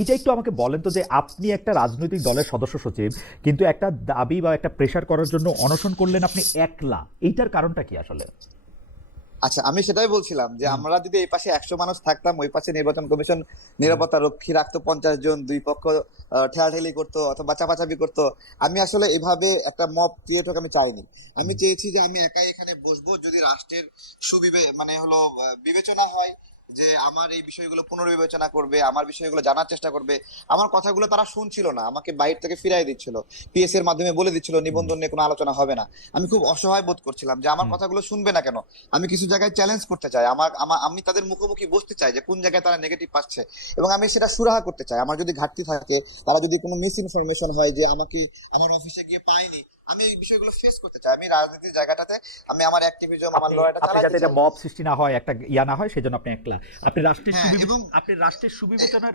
এইটা একটু আমাকে বলেন তো যে আপনি একটা রাজনৈতিক দলের সদস্য সচিব, কিন্তু একটা দাবি বা একটা প্রেশার করার জন্য অনশন করলেন আপনি একলা, এইটার কারণটা কি আসলে? আচ্ছা, আমি সেটাই বলছিলাম যে হুম, আমরা যদি এই পাশে 100 মানুষ থাকতাম, ওই পাশে নির্বাচন কমিশন হুম, নিরাপত্তা রক্ষী রাখতো 50 জন, দুই পক্ষ ঠেলাঠেলি করতো অথবা চাপাচাপি করতো। আমি আসলে এভাবে একটা মব ক্রিয়েট হোক আমি চাইনি। আমি হুম, চেয়েছি যে আমি একাই এখানে বসবো, যদি রাষ্ট্রের মানে হলো বিবেচনা হয় যে আমার এই বিষয়গুলো পুনর্বিবেচনা করবে, আমার বিষয়গুলো জানার চেষ্টা করবে। আমার কথাগুলো তারা শুনছিল না, আমাকে বাইরে থেকে ফিরাই দিচ্ছিল, পিএস এর মাধ্যমে বলে দিচ্ছিল হুম, নিবন্ধন নিয়ে কোনো আলোচনা হবে না। আমি খুব অসহায় বোধ করছিলাম যে আমার হুম। কথাগুলো শুনবে না কেন। আমি কিছু জায়গায় চ্যালেঞ্জ করতে চাই, আমি তাদের মুখোমুখি বসতে চাই যে কোন জায়গায় তারা নেগেটিভ পাচ্ছে, এবং আমি সেটা সুরাহা করতে চাই। আমার যদি ঘাটতি থাকে, তারা যদি কোনো মিস ইনফরমেশন হয় যে আমাকে আমার অফিসে গিয়ে পাইনি, আমি এই বিষয়গুলো ফেস করতে চাই। আমি রাজনীতির জায়গাটাতে আমি আমার অ্যাক্টিভিজম, আমার আপনি লড়াইটা আপনি যাতে চালাইতে এটা চাই। মব সৃষ্টি না হয়, একটা ইয়া না হয়, সেজন্য আপনি একলা। আপনি রাষ্ট্রের হ্যাঁ, এবং আপনি রাষ্ট্রের এ- সুবিবেচনার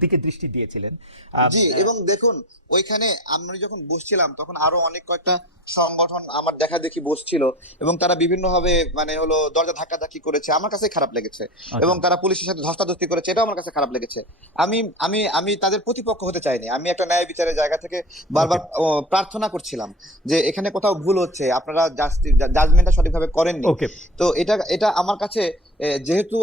দিকে দৃষ্টি দিয়েছিলেন। আম, জি, আহ, এবং দেখুন, ওইখানে আমি যখন বসছিলাম তখন আরো অনেক কয়েকটা সংগঠন আমার দেখা দেখি বসছিল, এবং তারা বিভিন্ন ভাবে মানে হলো দরজা ধাক্কাধাক্কি করেছে, আমার কাছে খারাপ লেগেছে। আচ্ছা। এবং তারা পুলিশের সাথে ধস্তাধস্তি করেছে, এটাও আমার কাছে খারাপ লেগেছে। আমি আমি তাদের প্রতিপক্ষ হতে চাইনি, আমি একটা ন্যায় বিচারের জায়গা থেকে ওকে। বারবার প্রার্থনা করছিলাম যে এখানে কোথাও ভুল হচ্ছে, আপনারা জাজমেন্টটা সঠিকভাবে করেননি। ওকে। তো এটা এটা আমার কাছে যেহেতু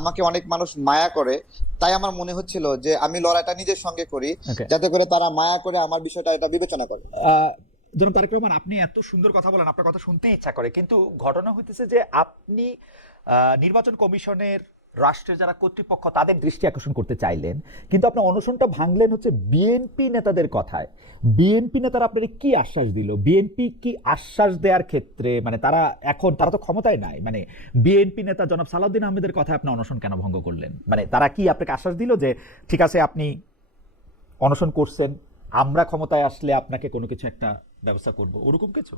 আমাকে অনেক মানুষ মায়া করে, তাই আমার মনে হচ্ছিল যে আমি লড়াইটা নিজের সঙ্গে করি, ওকে। যাতে করে তারা মায়া করে আমার বিষয়টা এটা বিবেচনা করে। আহ, জনাব তারেক রহমান, আপনি এত সুন্দর কথা বলেন, আপনার কথা শুনতেই ইচ্ছা করে, কিন্তু ঘটনা হইতেছে যে আপনি নির্বাচন কমিশনের রাষ্ট্রের যারা কর্তৃপক্ষ তাদের দৃষ্টি আকর্ষণ করতে চাইলেন, কিন্তু আপনি অনশনটা ভাঙলেন হচ্ছে বিএনপি নেতাদের কথায়। বিএনপি নেতারা আপনার কি আশ্বাস দিল? বিএনপি কি আশ্বাস দেওয়ার ক্ষেত্রে, মানে তারা এখন তারা তো ক্ষমতায় নাই, মানে বিএনপি নেতা জনাব সালাউদ্দিন আহমেদের কথায় আপনি অনশন কেন ভঙ্গ করলেন? মানে তারা কি আপনাকে আশ্বাস দিল যে ঠিক আছে আপনি অনশন করছেন, আমরা ক্ষমতায় আসলে আপনাকে কোনো কিছু একটা ব্যবস্থা করব, ওরকম কিছু?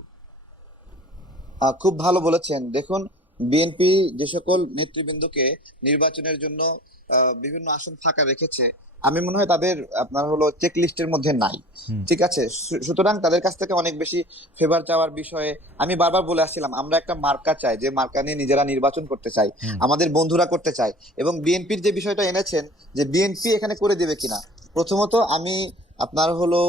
খুব ভালো বলেছেন। দেখুন, বিএনপি যে সকল নেতৃবৃন্দকে নির্বাচনের জন্য বিভিন্ন আসন ফাঁকা রেখেছে, আমি মনে হয় তাদের আপনার হলো চেক লিস্টের মধ্যে নাই। হুম, ঠিক আছে, সুতরাং তাদের কাছ থেকে অনেক বেশি ফেভার চাওয়ার বিষয়ে আমি বারবার বলে আসছিলাম, আমরা একটা মার্কা চাই, যে মার্কা নিয়ে নিজেরা নির্বাচন করতে চাই, হুম, আমাদের বন্ধুরা করতে চাই। এবং বিএনপির যে বিষয়টা এনেছেন যে বিএনপি এখানে করে দেবে কিনা, প্রথমত আমি আপনার হলো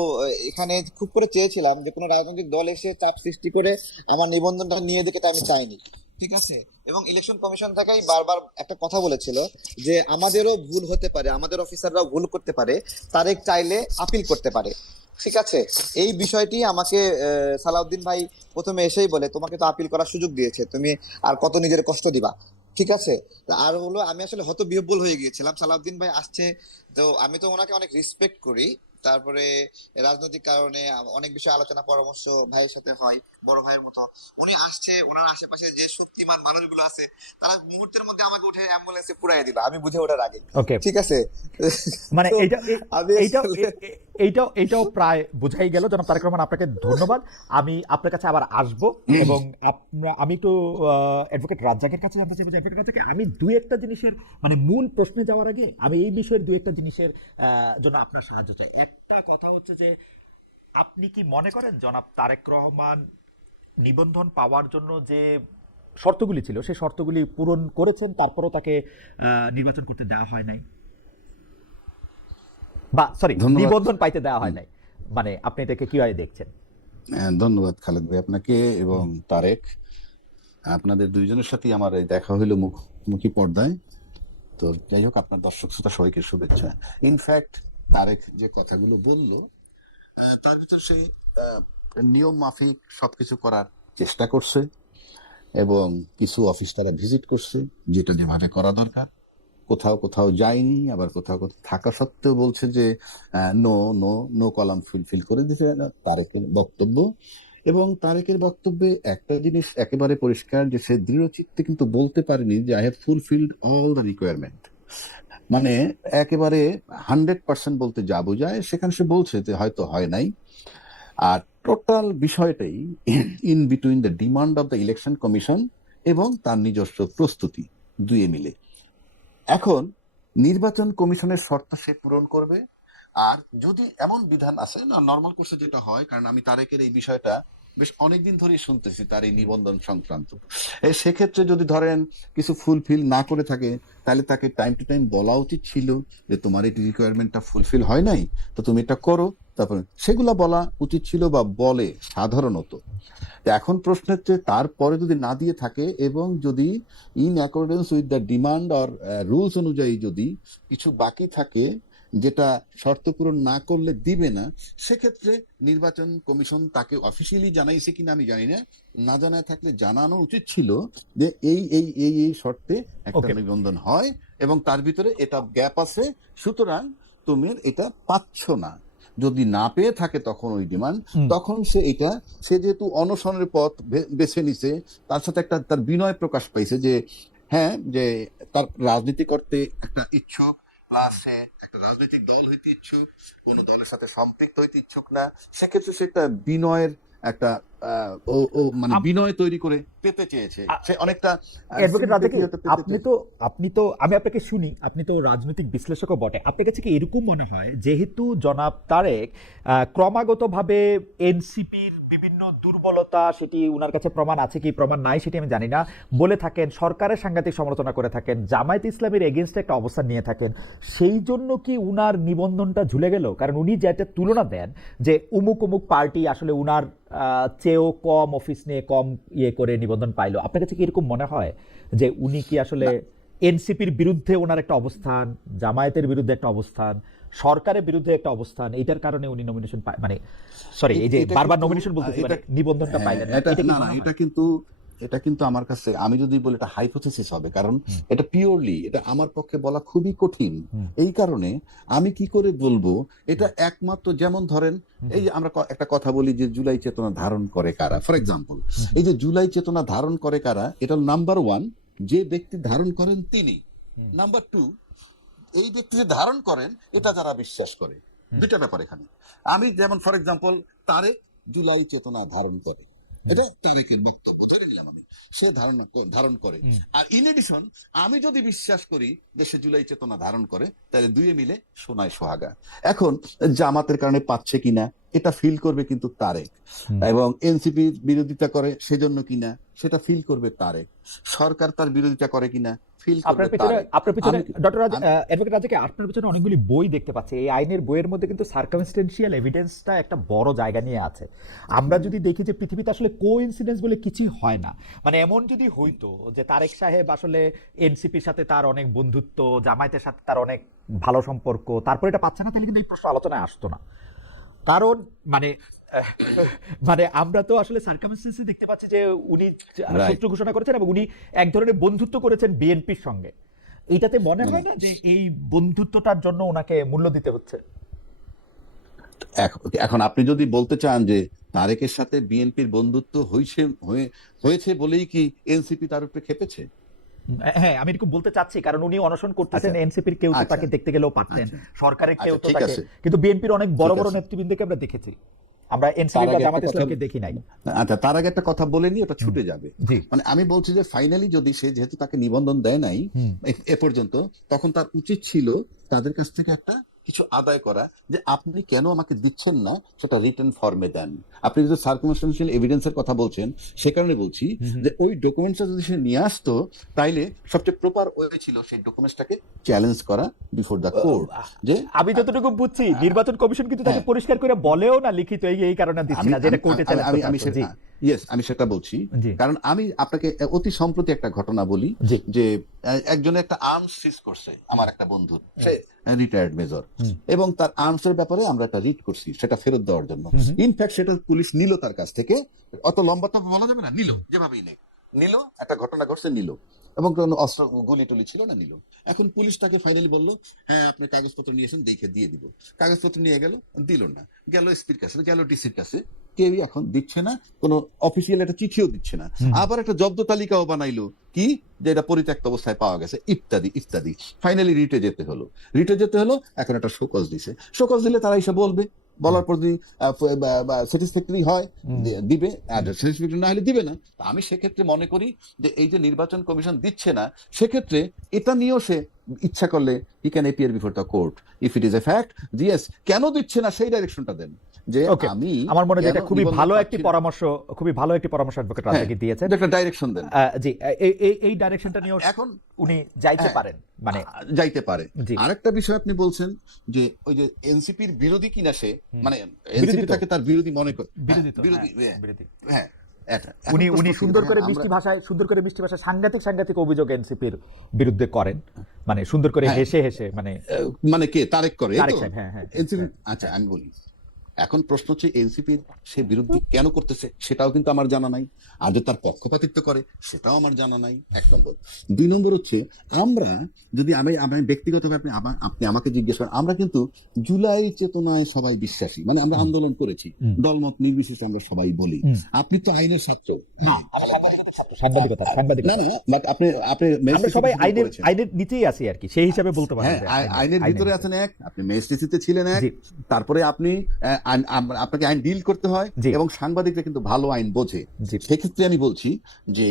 এখানে খুব করে চেয়েছিলাম যে কোনো রাজনৈতিক দল এসে চাপ সৃষ্টি করে আমার নিবন্ধনটা নিয়ে দেখে, আমি চাইনি। ঠিক আছে, এবং ইলেকশন কমিশন থেকেই বারবার একটা কথা বলেছিল যে আমাদেরও ভুল হতে পারে, আমাদের অফিসাররাও ভুল করতে পারে, তারেক চাইলে আপিল করতে পারে। ঠিক আছে, এই বিষয়টি আমাকে সালাউদ্দিন ভাই প্রথমে এসেই বলে, তোমাকে তো আপিল করার সুযোগ দিয়েছে, তুমি আর কত নিজের কষ্ট দিবা। ঠিক আছে, আর হলো আমি আসলে হতবিহ্বল হয়ে গিয়েছিলাম, সালাউদ্দিন ভাই আসছে। তো আমি তো ওনাকে অনেক রেসপেক্ট করি, তারপরে রাজনৈতিক কারণে অনেক বিষয়ে আলোচনা পরামর্শ ভাইয়ের সাথে হয়, বড় ভাইয়ের মতো। উনি আসছে, ওনার আশেপাশে যে শক্তিমান মানুষগুলো আছে, তারা মুহূর্তের মধ্যে আমাকে উঠে অ্যাম্বুলেন্সে পুরাই দিবে, আমি বুঝে ওঠার আগে। ওকে। ঠিক আছে। মানে তো এইটা আমি এইটাও আসলে এইটাও প্রায় বোঝাই গেল। জনাব তারেক রহমান, আপনাকে ধন্যবাদ। আমি আপনার কাছে আবার আসব, এবং আমি একটু অ্যাডভোকেট রাজ্জাকের কাছে জানতে চাইবো যে অ্যাডভোকেট রাজ্জাক, আমি দুই একটা জিনিসের, মানে মূল প্রশ্নে যাওয়ার আগে আমি এই বিষয়ের দুই একটা জিনিসের জন্য আপনার সাহায্য চাই। একটা কথা হচ্ছে যে আপনি কি মনে করেন জনাব তারেক রহমান নিবন্ধন পাওয়ার জন্য যে শর্তগুলি ছিল সেই শর্তগুলি পূরণ করেছেন, তারপরও তাকে নির্বাচন করতে দেওয়া হয় নাই, বা সরি, ধন্যবাদ। নিবন্ধন পাইতে দেওয়া হয় হুম, নাই? মানে আপনি এটাকে কিভাবে দেখছেন? ধন্যবাদ খালেদ ভাই আপনাকে এবং হুম, তারেক। আপনাদের দুইজনের সাথেই আমার এই দেখা হইলো মুখোমুখি পর্দায়। তো যাই হোক, আপনার দর্শক শ্রোতা সবাইকে শুভেচ্ছা। ইনফ্যাক্ট তারেক যে কথাগুলো বলল, তার ভিতর সে আহ, নিয়ম মাফিক সবকিছু করার চেষ্টা করছে, এবং কিছু অফিস তারা ভিজিট করছে, যেটা যেভাবে করা দরকার। কোথাও কোথাও যায়নি, আবার কোথাও কোথাও থাকা সত্ত্বেও বলছে যে no no no column fulfil করে দিতে, তারেকের বক্তব্য। এবং তারেকের বক্তব্যে একটা জিনিস একেবারে পরিষ্কার, যে সে দৃঢ় চিত্তে কিন্তু বলতে পারেনি যে I have fulfilled all the requirement. মানে একেবারে 100% বলতে যা বোঝায়, সেখানে সে বলছে যে হয়তো হয় নাই। আর টোটাল বিষয়টাই in between the demand of the election commission এবং তার নিজস্ব প্রস্তুতি, দুয়ে মিলে। এখন নির্বাচন কমিশনের শর্ত সে পূরণ করবে। আর যদি এমন বিধান আছে না, নর্মাল কোর্সে যেটা হয়, কারণ আমি তারেকের এই বিষয়টা বেশ অনেকদিন ধরেই শুনতেছি তার এই নিবন্ধন সংক্রান্ত। সেক্ষেত্রে যদি ধরেন কিছু ফুলফিল না করে থাকে, তাহলে তাকে টাইম টু টাইম বলা উচিত ছিল যে তোমার এই রিকোয়ারমেন্টটা ফুলফিল হয় নাই, তো তুমি এটা করো। তারপরে সেগুলা বলা উচিত ছিল, বা বলে সাধারণত। তো এখন প্রশ্ন হচ্ছে, তারপরে যদি না দিয়ে থাকে এবং যদি in accordance with the demand or rules অনুযায়ী যদি কিছু বাকি থাকে যেটা শর্ত পূরণ না করলে দিবে না, সেক্ষেত্রে নির্বাচন কমিশন তাকে অফিসিয়ালি জানাইছে কিনা আমি জানি না, না জানায় থাকলে জানানো উচিত ছিল যে এই শর্তে একটা ওকে, নিবন্ধন হয় এবং তার ভিতরে এটা গ্যাপ আছে, সুতরাং তুমি এটা পাচ্ছ না। যদি না পেয়ে থাকে তখন ওই ডিমান্ড, তখন সে যেহেতু অনশনের পথ বেছে নিছে, তার সাথে একটা তার বিনয় প্রকাশ পাইছে যে হ্যাঁ, যে তার রাজনীতি করতে একটা ইচ্ছুক, প্লাস সে একটা রাজনৈতিক দল হইতে ইচ্ছুক, কোন দলের সাথে সম্পৃক্ত হইতে ইচ্ছুক না, সেক্ষেত্রে সে একটা বিনয়ের একটা ও মানে বিনয় তৈরি করে পেতে চেয়েছে, সে অনেকটা অ্যাডভোকেট রাজা কি, sympathy হয়তো পেতে আপনি তো আমি আপনাকে শুনি, আপনি তো রাজনৈতিক বিশ্লেষকও বটে, আপনার কাছে কি এরকম মনে হয় যেহেতু জনাব তারেক ক্রমাগতভাবে এনসিপির বিভিন্ন দুর্বলতা, সেটি উনার কাছে প্রমাণ আছে কি প্রমাণ নাই সেটি আমি জানি না, বলে থাকেন, সরকারের সাংঘাতিক সমালোচনা করে থাকেন, জামায়াত ইসলামের এগেনস্টে একটা অবস্থান নিয়ে থাকেন, সেই জন্য কি উনার নিবন্ধনটা ঝুলে গেল? কারণ উনি যেটা তুলনা দেন যে উমুক উমুক পার্টি আসলে উনার চেয়েও কম অফিস নিয়ে কম ইয়ে করে নিবন্ধন পাইলো, আপনার কাছে কি এরকম মনে হয় যে উনি কি আসলে এনসিপির বিরুদ্ধে ওনার একটা অবস্থান, জামায়াতের বিরুদ্ধে একটা অবস্থান, সরকারের বিরুদ্ধে একটা অবস্থান, এইটার কারণে উনি নমিনেশন মানে সরি এই যে এটা বারবার কিন্তু নমিনেশন বলতেছি মানে এটা নিবন্ধনটা হ্যাঁ, পাইলেন না, এটা এটা কি না না মনে হয়? এটা কিন্তু আমার কাছে, আমি যদি বলি এটা হাইপোথেসিস হবে, কারণ এটা পিওরলি, এটা আমার পক্ষে বলা খুবই কঠিন। এই কারণে আমি কি করে বলবো এটা একমাত্র, যেমন ধরেন এই যে আমরা একটা কথা বলি যে জুলাই চেতনা ধারণ করে কারা, ফর এক্সাম্পল এই যে জুলাই চেতনা ধারণ করে কারা, এটা নাম্বার ওয়ান, যে ব্যক্তি ধারণ করেন তিনি, নাম্বার টু এই ব্যক্তি যে ধারণ করেন এটা যারা বিশ্বাস করে, দুইটা ব্যাপার এখানে। আমি যেমন ফর এক্সাম্পল তারেক জুলাই চেতনা ধারণ করে, এটা তারেকের বক্তব্য, ধরে নিলাম আমি সে ধারণ করে, আর ইন এডিশন আমি যদি বিশ্বাস করি যে সে জুলাই চেতনা ধারণ করে, তাহলে দুয়ে মিলে সোনায় সোহাগা। এখন জামাতের কারণে পাচ্ছে কিনা এটা ফিল করবে কিন্তু তারেক, এবং এনসিপি বিরোধিতা করে সেজন্য কিনা সেটা ফিল করবে তারেক, সরকার তার বিরোধিতা করে কিনা ফিল করবে তারেক। আপনার পিছনে আমি- ডক্টর রাজ, আমি- অ্যাডভোকেট রাজাকে, আপনার পিছনে অনেকগুলি বই দেখতে পাচ্ছি, এই আইনের বইয়ের মধ্যে কিন্তু সার্কামস্টেন্সিয়াল এভিডেন্সটা একটা বড় জায়গা নিয়ে আছে। আমরা যদি দেখি যে পৃথিবীতে আসলে কোইন্সিডেন্স বলে কিছুই হয় না, মানে এমন যদি হইতো যে তারেক সাহেব আসলে এনসিপির সাথে তার অনেক বন্ধুত্ব, জামায়াতের সাথে তার অনেক ভালো সম্পর্ক, তারপরে এটা পাচ্ছে না, তাহলে কিন্তু এই প্রশ্ন আলোচনায় আসতো না। কারণ মানে মানে আমরা তো আসলে সার্কামস্টেন্সে দেখতে পাচ্ছি যে উনি Right. শত্রু ঘোষণা করেছেন এবং উনি এক ধরনের বন্ধুত্ব করেছেন বিএনপির সঙ্গে। এইটাতে মনে হয় না যে এই বন্ধুত্বটার জন্য ওনাকে মূল্য দিতে হচ্ছে? এখন আপনি যদি বলতে চান যে তারেকের সাথে বিএনপির বন্ধুত্ব হয়েছে বলেই কি এনসিপি তার উপরে খেপেছে? হ্যাঁ, আমি এরকম বলতে চাচ্ছি, কারণ উনি অনশন করতেছেন, আচ্ছা, এনসিপির কেউ তো আচ্ছা, তাকে দেখতে গেলেও পারতেন, আচ্ছা, সরকারের কেউ তো ঠিক তাকে, আছে, কিন্তু বিএনপির অনেক বড় ঠিক বড় আছে। নেতৃবৃন্দকে আমরা দেখেছি, আমরা এনসিপি তার বা আগে একটা জামাত কথা, ইসলামকে দেখি নাই। আচ্ছা তার আগে একটা কথা বলে নি, ওটা ছুটে যাবে। জি। মানে আমি বলছি যে ফাইনালি যদি সে যেহেতু তাকে নিবন্ধন দেয় নাই এ পর্যন্ত, তখন তার উচিত ছিল তাদের কাছ থেকে একটা কিছু আদায় করা, যে আপনি কেন আমাকে দিচ্ছেন না সেটা রিটার্ন ফর্মে দেন। আপনি যদি সার্কামস্টেন্সিয়াল এভিডেন্সের কথা বলছেন, সে কারণে বলছি যে ওই ডকুমেন্টসটা যদি সে নিয়ে আসতো, তাইলে সবচেয়ে প্রপার ওয়ে ছিল সেই ডকুমেন্টসটাকে চ্যালেঞ্জ করা বিফোর দ্য কোর্ট। যে আমি যতটুকু বুঝছি নির্বাচন কমিশন কিন্তু তাকে হ্যাঁ। পরিষ্কার করে বলেও না লিখিত, এই কারণে দিচ্ছি না, যেটা কোর্টে চ্যালেঞ্জ করতে আমি হবে। জি আমি সেটা বলছি, জি কারণ আমি আপনাকে অতি সম্প্রতি একটা ঘটনা বলি, জি যে একজনে একটা আর্মস সিজ করছে আমার একটা বন্ধু, সে রিটায়ার্ড মেজর, এবং তার আর্মস এর ব্যাপারে আমরা একটা রিট করছি সেটা ফেরত দেওয়ার জন্য। ইনফ্যাক্ট সেটা পুলিশ নিল তার কাছ থেকে, অত লম্বা তো বলা যাবে না, নিল যেভাবেই নেই, নিল, একটা ঘটনা ঘটছে নিল, এবং কোনো অস্ত্র গুলি টুলি ছিল না, নিল। এখন পুলিশ তাকে ফাইনালি বললো হ্যাঁ আপনি কাগজপত্র নিয়েছেন, দেখে দিয়ে দিব। কাগজপত্র নিয়ে গেল, দিল না, গেল এসপির কাছে, গেল ডিসির কাছে, কেউই এখন দিচ্ছে না, কোনো অফিসিয়াল একটা চিঠিও দিচ্ছে না। আবার একটা জব্দ তালিকাও বানাইলো, কি যে এটা পরিত্যক্ত অবস্থায় পাওয়া গেছে, ইত্যাদি ইত্যাদি। ফাইনালি রিটে যেতে হলো, এখন একটা শোকজ দিছে, শোকজ দিলে তারা এসে বলবে, বলার পর যদি স্যাটিসফ্যাক্টরি হয় দিবে, আর স্যাটিসফ্যাক্টরি না হলে দিবে না। তা আমি সেক্ষেত্রে মনে করি যে এই যে নির্বাচন কমিশন দিচ্ছে না, সেক্ষেত্রে এটা নিয়েও সে ইচ্ছা করলে he can appear before the court if it is a fact. Yes, কেন দিচ্ছে না সেই ডাইরেকশনটা দেন, যে ওকে, আমি আমার মনে হয় যে কেন এটা খুবই নিবন্ধন ভালো একটি পাচ্ছি না। পরামর্শ, খুবই ভালো একটি পরামর্শ অ্যাডভোকেট হ্যাঁ, রাজ্জাকি দিয়েছেন। একটা ডাইরেকশন দেন। জি, এই ডাইরেকশনটা নিয়েও এখন উনি যাইতে হ্যাঁ, পারেন, মানে যাইতে পারে। জি, আরেকটা বিষয় আপনি বলছেন যে ওই যে এনসিপির বিরোধী কিনা সে, হুম, মানে বিরোধী এনসিপি তো, তাকে তার বিরোধী মনে করে। হ্যাঁ, বিরোধী তো, বিরোধী, হ্যাঁ, বিরোধী। হ্যাঁ, এখন উনি প্রশ্ন উনি হচ্ছে সুন্দর করে দেখেন, মিষ্টি আমরা ভাষায়, সুন্দর করে মিষ্টি ভাষায় সাংঘাতিক অভিযোগ এনসিপির বিরুদ্ধে করেন, মানে সুন্দর করে হ্যাঁ, হেসে মানে মানে কে তারেক করে, এই তারেক তো সাহেব, হ্যাঁ হ্যাঁ এনসিপি। হ্যাঁ আচ্ছা, আমি বলি, এখন প্রশ্ন হচ্ছে এনসিপির সে বিরোধী কেন করতেছে সেটাও কিন্তু আমার জানা নাই, আর যে তার পক্ষপাতিত্ব করে সেটাও আমার জানা নাই, এক নম্বর। দুই নম্বর হচ্ছে, আমরা যদি আমি আমি ব্যক্তিগতভাবে আপনি আমাকে জিজ্ঞেস করেন, আমরা কিন্তু জুলাই চেতনায় সবাই বিশ্বাসী, মানে আমরা হুম, আন্দোলন করেছি, হুম, দলমত নির্বিশেষে আমরা সবাই বলি। হুম। আপনি তো আইনের ছাত্র। হ্যাঁ, সাংবাদিকতা না সাংবাদিকতা না, বাট আপনি আপনি আমরা ম্যাজিস্ট্রেসিতে সবাই ছিলেন, আইনের করেছেন। আইনের নিচেই আছি আর কি, সেই হিসাবে বলতে পারেন হ্যাঁ, যে আইনের আইনের ভিতরে নিচে। আছেন এক, আপনি ম্যাজিস্ট্রেসিতে ছিলেন এক, জি তারপরে আপনি আপনাকে আইন ডিল করতে হয়, জি এবং সাংবাদিকরা কিন্তু ভালো আইন বোঝে। জি সেক্ষেত্রে আমি বলছি যে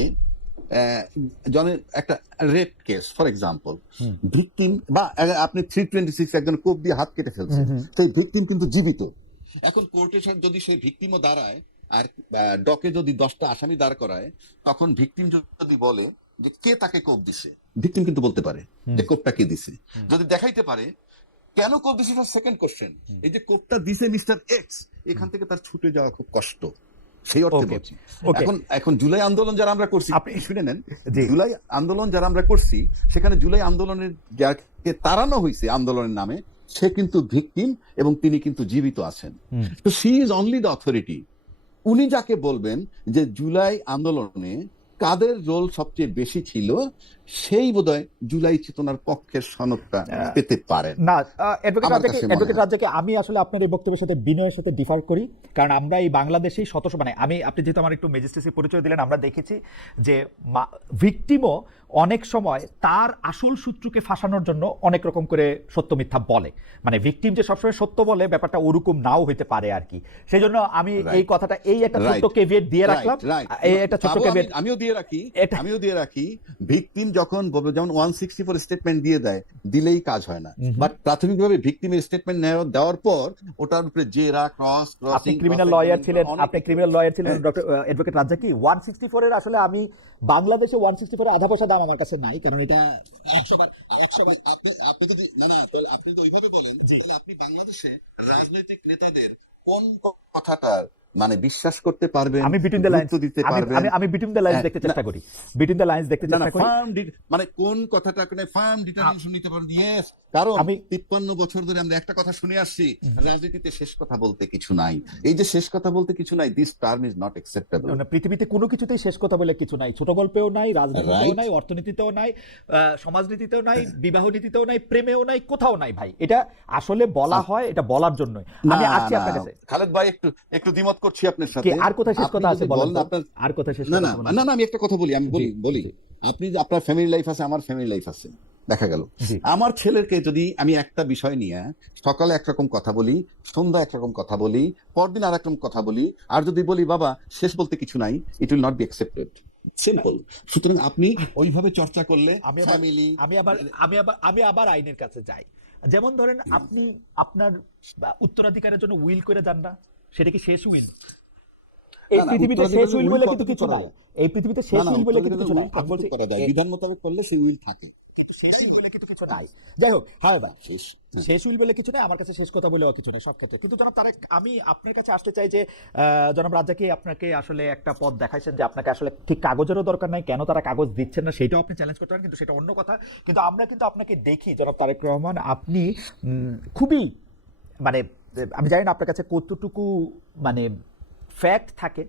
জনের একটা rape case for example, hmm victim বা আপনি 326 একজন কোপ দিয়ে হাত কেটে ফেলছে, হুম হুম সেই ভিকটিম কিন্তু জীবিত। এখন কোর্টে যদি সেই ভিকটিমও দাঁড়ায়, আর ডকে যদি 10টা আসামি দাঁড় করায়, তখন ভিকটিম যদি বলে যে কে তাকে কোপ দিছে, ভিকটিম কিন্তু বলতে পারে হুম যে কোপটা কে দিছে, হুম যদি দেখাইতে পারে কেন কোপ দিছে, সেকেন্ড কোশ্চেন। হুম এই যে কোপটা দিছে মিস্টার এক্স, এখান থেকে তার ছুটে যাওয়া খুব কষ্ট, সেই অর্থে ওকে বলছি। ওকে এখন জুলাই আন্দোলন যারা আমরা করছি, আপনি শুনে নেন, জি জুলাই আন্দোলন যারা আমরা করছি, সেখানে জুলাই আন্দোলনের যাকে তাড়ানো হয়েছে আন্দোলনের নামে, সে কিন্তু ভিকটিম এবং তিনি কিন্তু জীবিত আছেন। হুম তো she is only the authority. উনি যাকে বলবেন যে জুলাই আন্দোলনে কাদের রোল সবচেয়ে বেশি ছিল, সেই বোধহয় জুলাই চেতনার পক্ষের সনদটা আহ, পেতে পারেন, না, অ্যাডভোকেট আমার রাজ্জাকি, কাছে মনে অ্যাডভোকেট হয়। রাজ্জাকি, আমি আসলে আপনার এই বক্তব্যের সাথে বিনয়ের সাথে ডিফার করি, কারণ আমরা এই বাংলাদেশেই মানে আপনি যেহেতু আমার একটু ম্যাজিস্ট্রেসি পরিচয় দিলেন, আমরা দেখেছি যে ভিকটিমও অনেক সময় তার আসল শত্রুকে ফাঁসানোর জন্য অনেক রকম করে সত্য মিথ্যা বলে, মানে ভিকটিম যে সবসময় সত্য বলে ব্যাপারটা ওরকম নাও হইতে পারে আর কি। সেই জন্য আমি এই রাইট, কথাটা, এই একটা ছোট্ট রাইট, কেভিয়েট দিয়ে রাইট, রাখলাম, রাইট। এই একটা ছোট্ট তারপর কেভিয়েট আমিও দিয়ে রাখি, এটা। ভিকটিম যখন যেমন 164 স্টেটমেন্ট দিয়ে দেয়, দিলেই কাজ হয় না, হুম হুম। বাট প্রাথমিকভাবে ভিকটিমের স্টেটমেন্ট দেওয়ার পর ওটার উপরে জেরা, আপনি ক্রসিং, ক্রিমিনাল লয়ার ছিলেন, অনেক আপনি কিছু। ক্রিমিনাল লয়ার ছিলেন হ্যাঁ, ডক্টর অ্যাডভোকেট রাজ্জাকি। 164 এর আসলে আমি বাংলাদেশে 164 এর আধা পয়সা দাম আমার কাছে নাই, কারণ এটা 100 বার আপনি যদি না তাহলে আপনি তো ওইভাবে বলেন, তাহলে আপনি বাংলাদেশে রাজনৈতিক নেতাদের কোন কথাটার মানে বিশ্বাস করতে পারবেন, আমি বিটুইন দ্য লাইন্স, গুরুত্ব দিতে আমি পারবেন? আমি আমি বিটুইন দ্য লাইন্স হ্যাঁ, দেখতে না চেষ্টা করি, বিটুইন দ্য লাইন্স দেখতে না না, চেষ্টা করি। মানে কোন কথাটা ফার্ম ডিটারমিনেশন নিতে পারেন, ইয়েস। কারণ আমি 53 বছর ধরে আমরা একটা কথা শুনে আসছি, রাজনীতিতে শেষ কথা বলতে কিছু নাই। এই যে শেষ কথা বলতে কিছু নাই, this term is not acceptable. মানে পৃথিবীতে কোনো কিছুতেই শেষ কথা বলে কিছু নাই, ছোট গল্পেও নাই, রাজনীতিতেও রাইট, নাই, অর্থনীতিতেও নাই, সমাজনীতিতেও নাই, বিবাহ নীতিতেও নাই, প্রেমেও নাই, কোথাও নাই ভাই। এটা আসলে বলা হয়, এটা বলার জন্যই। না আমি আসছি না, আপনার কাছে, খালেদ ভাই, একটু একটু দ্বিমত করছি আপনার কি সাথে। আর কোথায় শেষ আপনি কথা আছে যদি বলেন বলেন তো, আপনার, আর কোথায় শেষ না কথা না আছে বলেন না তো? না, আমি একটা কথা বলি, আমি জি বলি, জি আপনি আপনার ফ্যামিলি লাইফ আছে, আমার ফ্যামিলি লাইফ আছে, দেখা গেল জি আমার ছেলেকে যদি আমি একটা বিষয় নিয়ে সকালে একরকম কথা বলি, সন্ধ্যা একরকম কথা বলি, পরদিন আর একরকম কথা বলি, আর যদি বলি বাবা শেষ বলতে কিছু নাই, it will not be accepted, simple. সুতরাং আপনি ওইভাবে চর্চা করলে আমি আবার ফ্যামিলি, আমি আবার আইনের কাছে যাই। যেমন ধরেন আপনি আপনার উত্তরাধিকারের জন্য উইল করে যান না, সেটা কি শেষ উইল? এই না না, পৃথিবীতে শেষ উত্তরাধিকারের উইল উইল বলে কিন্তু কতটুকু কিছু করা নাই, যায়? এই পৃথিবীতে না শেষ না, উইল বলে কিন্তু কিছু উত্তরাধিকারের নাই। উইল আমি কতটুকু বলছি করা যায়, বিধান মোতাবেক করলে সেই উইল থাকে। কিন্তু শেষ উইল বলে কিন্তু কিছু নাই। যাই হোক, হ্যাঁ ভাই, শেষ, হ্যাঁ। শেষ উইল বলে কিছু নাই, আমার কাছে শেষ কথা বলেও কিছু নেই সব ক্ষেত্রে। কিন্তু জনাব তারেক, আমি আপনার কাছে আসতে চাই যে জনাব রাজ্জাকি আপনাকে আসলে একটা পথ দেখাইছেন যে আপনাকে আসলে ঠিক কাগজেরও দরকার নাই, কেন তারা কাগজ দিচ্ছেন না সেটাও আপনি চ্যালেঞ্জ করতে পারেন, কিন্তু সেটা অন্য কথা। কিন্তু আমরা কিন্তু আপনাকে দেখি জনাব তারেক রহমান, আপনি খুবই মানে, আমি জানি না আপনার কাছে কতটুকু মানে ফ্যাক্ট থাকে,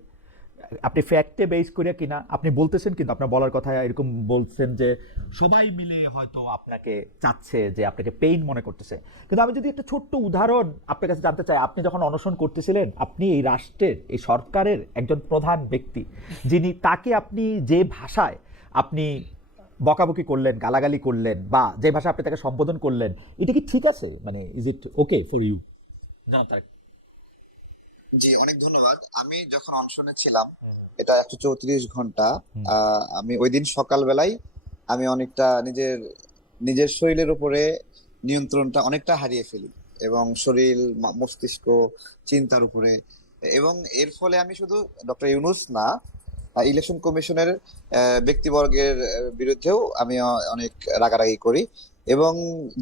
আপনি ফ্যাক্টে বেস করে কিনা আপনি বলতেছেন, কিন্তু আপনার বলার কথা এরকম বলছেন যে সবাই মিলে হয়তো আপনাকে চাচ্ছে, যে আপনাকে পেইন মনে করতেছে। কিন্তু আমি যদি একটা ছোট্ট উদাহরণ আপনার কাছে জানতে চাই, আপনি যখন অনশন করতেছিলেন, আপনি এই রাষ্ট্রের, এই সরকারের একজন প্রধান ব্যক্তি, যিনি, তাকে আপনি যে ভাষায় আপনি বকাবকি করলেন, গালাগালি করলেন, বা যে ভাষা আপনি তাকে সম্বোধন করলেন, এটা কি ঠিক আছে? মানে is it okay for you? জি, অনেক ধন্যবাদ। আমি যখন অনশনে ছিলাম, এটা 134 ঘন্টা, আমি ওই দিন সকালবেলায় আমি অনেকটা নিজের নিজের শরীরের উপরে নিয়ন্ত্রণটা অনেকটা হারিয়ে ফেলি, এবং শরীর, মস্তিষ্ক, চিন্তার উপরে। এবং এর ফলে আমি শুধু ডক্টর ইউনূস না, ইলেকশন কমিশনের ব্যক্তিবর্গের বিরুদ্ধেও আমি অনেক রাগারাগি করি। এবং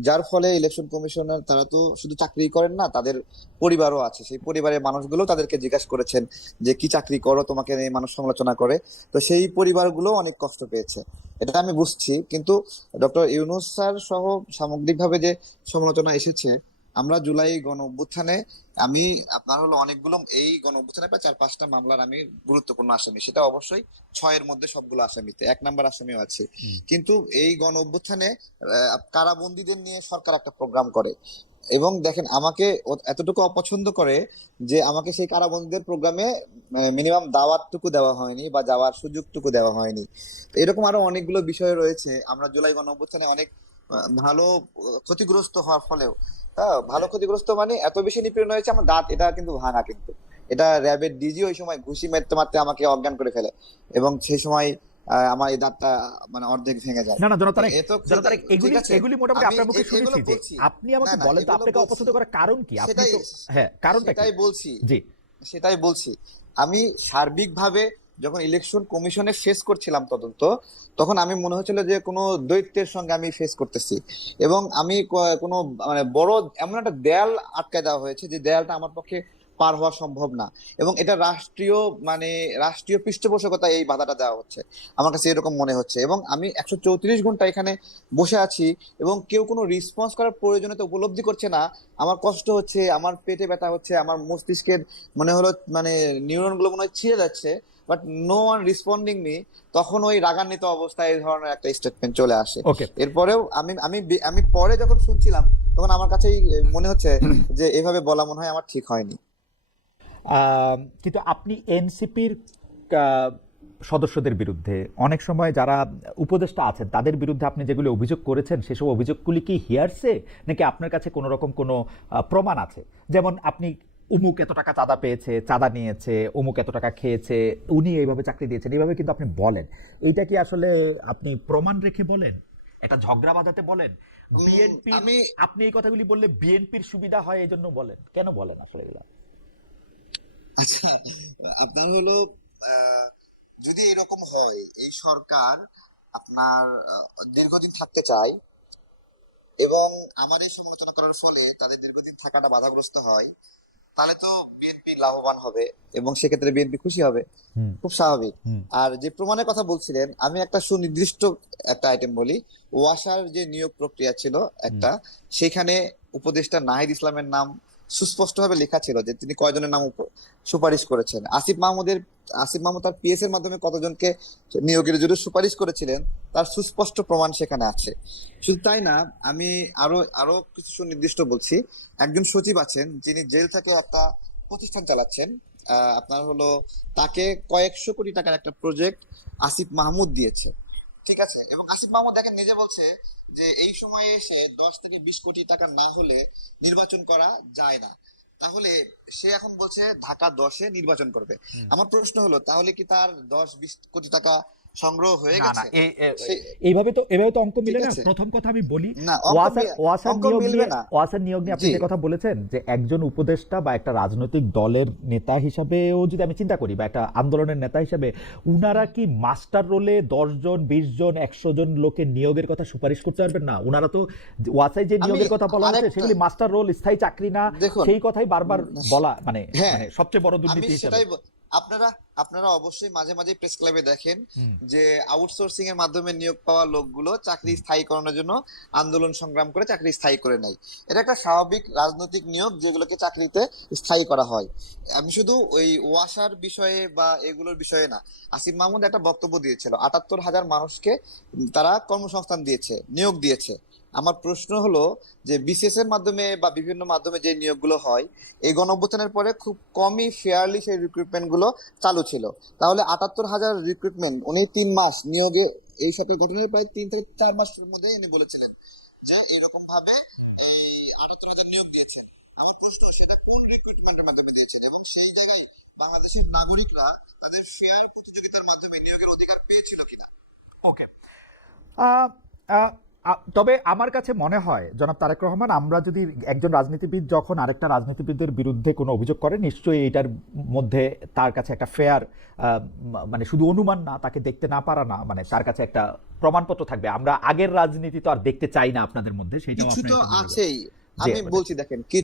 যার ফলে ইলেকশন কমিশনার তারা তো শুধু চাকরি করেন না, তাদের পরিবারও আছে। সেই পরিবারের মানুষগুলো তাদেরকে জিজ্ঞাসা করেছেন যে কি চাকরি করো, তোমাকে এই মানুষ সমালোচনা করে। তো সেই পরিবারগুলো অনেক কষ্ট পেয়েছে, এটা আমি বুঝছি। কিন্তু ডক্টর ইউনূস স্যার সহ সামগ্রিকভাবে যে সমালোচনা এসেছে, আমরা জুলাই গণ অভ্যুত্থানে, আমি আপনার হলো অনেকগুলো, এই গণ অভ্যুত্থানে প্রায় 4-5টা মামলার আমি গুরুত্বপূর্ণ আসামি, সেটা অবশ্যই 6-এর মধ্যে সবগুলো আসামিতে 1 নাম্বার আসামিও আছে। কিন্তু এই গণ অভ্যুত্থানে কারাবন্দীদের নিয়ে সরকার একটা প্রোগ্রাম করে, এবং দেখেন আমাকে এতটুকু অপছন্দ করে যে আমাকে সেই কারাবন্দীদের প্রোগ্রামে মিনিমাম দাওয়াতটুকু দেওয়া হয়নি বা যাওয়ার সুযোগটুকু দেওয়া হয়নি। এরকম আরো অনেকগুলো বিষয় রয়েছে। আমরা জুলাই গণ অভ্যুত্থানে অনেক ভালো ক্ষতিগ্রস্ত হওয়ার ফলেও, হ্যাঁ, ভালো ক্ষতিগ্রস্ত মানে এত বেশি নিপীড়ন হয়েছে, আমার দাঁত এটা কিন্তু ভাঙা, কিন্তু এটা র্যাবের ডিজি ওই সময় ঘুষি মারতে মারতে আমাকে অজ্ঞান করে ফেলে, এবং সেই সময় আমার এই দাঁতটা মানে অর্ধেক ভেঙে যায়। না না, তো জনতারেক, এ তো জনতারেক, ঠিক এগুলি আছে, এগুলি মোটামুটি আমি আপনার মুখে এগুলো শুনেছি যে বলছি। আপনি না আমাকে না, বলেন তো এগুলো আপনাকে বলছি, অপছন্দ করার কারণ কি? আপনি সেটাই তো, হ্যাঁ, কারণটা কি? সেটাই বলছি, জি। সেটাই বলছি। আমি সার্বিকভাবে যখন ইলেকশন কমিশনে ফেস করছিলাম তদন্ত, তখন আমি মনে হচ্ছিল যে কোনো দৈত্যের সঙ্গে আমি ফেস করতেছি। এবং আমি কোনো মানে বড় এমন একটা দেয়াল আটকে দেওয়া হয়েছে যে দেয়ালটা আমার পক্ষে পার হওয়া সম্ভব না। এবং এটা রাষ্ট্রীয়, মানে রাষ্ট্রীয় পৃষ্ঠপোষকতায় এই বাধাটা দেওয়া হচ্ছে, আমার কাছে এরকম মনে হচ্ছে। এবং আমি 134 ঘন্টা এখানে বসে আছি, এবং কেউ কোনো রেসপন্স করার প্রয়োজনীয়তা উপলব্ধি করছে না। আমার কষ্ট হচ্ছে, আমার পেটে ব্যথা হচ্ছে, আমার মস্তিষ্কের মনে হলো মানে নিউরন গুলো মনে হয় ছিঁড়ে যাচ্ছে, বাট নো ওয়ান রিসপন্ডিং মি। তখন ওই রাগান্বিত অবস্থায় এই ধরনের একটা স্টেটমেন্ট চলে আসে। ওকে। এরপরেও আমি আমি আমি পরে যখন শুনছিলাম, তখন আমার কাছেই মনে হচ্ছে যে এভাবে বলা মনে হয় আমার ঠিক হয়নি। কিন্তু আপনি এনসিপির সদস্যদের বিরুদ্ধে অনেক সময় যারা উপদেষ্টা আছেন তাদের বিরুদ্ধে আপনি যেগুলো অভিযোগ করেছেন সেসব অভিযোগগুলি কি হিয়ারসে, নাকি আপনার কাছে কোনো রকম কোনো প্রমাণ আছে? যেমন আপনি অমুক এত টাকা চাঁদা পেয়েছে, চাঁদা নিয়েছে, অমুক এত টাকা খেয়েছে, উনি এইভাবে চাকরি দিয়েছেন, এইভাবে কিন্তু আপনি বলেন। এইটা কি আসলে আপনি প্রমাণ রেখে বলেন, এটা ঝগড়া বাঁধাতে বলেন? বিএনপি, আমি আপনি এই কথাগুলি বললে বিএনপির সুবিধা হয় এই জন্য বলেন, কেন বলেন আসলে এগুলো? আচ্ছা, আপনার হলো আহ, যদি এরকম হয়, এই সরকার আপনার দীর্ঘদিন থাকতে চায়, এবং আমার এই সমালোচনা করার ফলে তাদের দীর্ঘদিন থাকাটা বাধাগ্রস্ত হয়, তাহলে তো বিএনপি লাভবান হবে, এবং সেক্ষেত্রে বিএনপি খুশি হবে, হুম। খুব স্বাভাবিক। হুম। আর যে প্রমাণের কথা বলছিলেন, আমি একটা সুনির্দিষ্ট একটা আইটেম বলি। ওয়াসার যে নিয়োগ প্রক্রিয়া ছিল হুম। একটা, সেখানে উপদেষ্টা নাহিদ ইসলামের নাম সুস্পষ্টভাবে লেখা ছিল যে তিনি কয়জনের নাম সুপারিশ করেছেন। আসিফ মাহমুদ তার পিএস এর মাধ্যমে কতজনকে নিয়োগের জন্য সুপারিশ করেছিলেন, তার সুস্পষ্ট প্রমাণ সেখানে আছে। শুধু তাই না, আমি আরো আরো কিছু সুনির্দিষ্ট বলছি। একজন সচিব আছেন যিনি জেল থেকে একটা প্রতিষ্ঠান চালাচ্ছেন, আপনার হলো তাকে কয়েকশো কোটি টাকার একটা প্রজেক্ট আসিফ মাহমুদ দিয়েছে, ঠিক আছে। এবং আসিফ মাহমুদ দেখেন নিজে বলছে যে এই সময়ে এসে 10 থেকে 20 কোটি টাকা না হলে নির্বাচন করা যায় না। তাহলে সে এখন বলছে ঢাকা 10-এ নির্বাচন করবে। আমার প্রশ্ন হলো, তাহলে কি তার 10-20 কোটি টাকা সংগ্রহ হয়ে না না, গেছে? এই সে এইভাবে তো অঙ্ক ঠিক মিলে না। আছে, প্রথম কথা আমি বলি, না অঙ্ক ওয়াসার অঙ্ক নিয়োগ মিলবে নিয়ে, না। ওয়াসার নিয়োগ নিয়ে আপনি জি, যে কথা বলেছেন যে একজন উপদেষ্টা বা একটা রাজনৈতিক দলের নেতা হিসাবেও যদি আমি চিন্তা করি, বা একটা আন্দোলনের নেতা হিসাবে, উনারা কি মাস্টার রোলে 10 জন, 20 জন, 100 জন লোকের নিয়োগের কথা সুপারিশ করতে পারবেন না? উনারা তো ওয়াসায় যে আমি নিয়োগের কথা বলা হচ্ছে আরেকটা, সেগুলি মাস্টার রোল, স্থায়ী চাকরি না, দেখুন, সেই কথাই বারবার বলা, মানে হ্যাঁ, মানে সবচেয়ে বড় আমি দুর্নীতি হিসাবে। সেটাই আপনারা আপনারা অবশ্যই মাঝে মাঝে প্রেস ক্লাবে দেখেন হুম। যে আউটসোর্সিং এর মাধ্যমে নিয়োগ পাওয়া লোকগুলো চাকরি স্থায়ীকরণের জন্য আন্দোলন সংগ্রাম করে চাকরি স্থায়ী করে নেয়। এটা একটা স্বাভাবিক রাজনৈতিক নিয়োগ যেগুলোকে চাকরিতে স্থায়ী করা হয়। আমি শুধু ওই ওয়াসার বিষয়ে বা এগুলোর বিষয়ে না, আসিফ মাহমুদ একটা বক্তব্য দিয়েছিল 78,000 মানুষকে তারা কর্মসংস্থান দিয়েছে, নিয়োগ দিয়েছে। আমার প্রশ্ন হলো যে বিসিএস এর মাধ্যমে বা বিভিন্ন মাধ্যমে যে নিয়োগগুলো হয়, এই গণঅভ্যুত্থানের পরে খুব কমই ফেয়ারলি সেই রিক্রুটমেন্ট গুলো চালু ছিল। তাহলে 78,000 রিক্রুটমেন্ট উনি 3 মাস নিয়োগে, এই সরকার গঠনের প্রায় 3 থেকে 4 মাসের মধ্যে উনি বলেছিলেন যে এরকম ভাবে এই 78,000 নিয়োগ দিয়েছেন। আমার প্রশ্ন, সেটা কোন রিক্রুটমেন্টের মাধ্যমে দিয়েছেন, এবং সেই জায়গায় বাংলাদেশের নাগরিকরা তাদের ফেয়ার প্রতিযোগিতার মাধ্যমে নিয়োগের অধিকার পেয়েছিল কিনা? ওকে। আহ, আহ, তবে আমার কাছে মনে হয় জনাব তারেক রহমান, আমরা যদি একজন রাজনীতিবিদ যখন আরেকটা রাজনীতিবিদের বিরুদ্ধে কোনো অভিযোগ করে, নিশ্চয়ই এটার মধ্যে তার কাছে একটা ফেয়ার, মানে শুধু অনুমান না, তাকে দেখতে না পারা না, মানে তার কাছে একটা প্রমাণপত্র থাকবে। আমরা আগের রাজনীতি তো আর দেখতে চাই না আপনাদের মধ্যে, সেটাও কিছু তো আপনার আছেই, জি, আমি বলছি দেখেন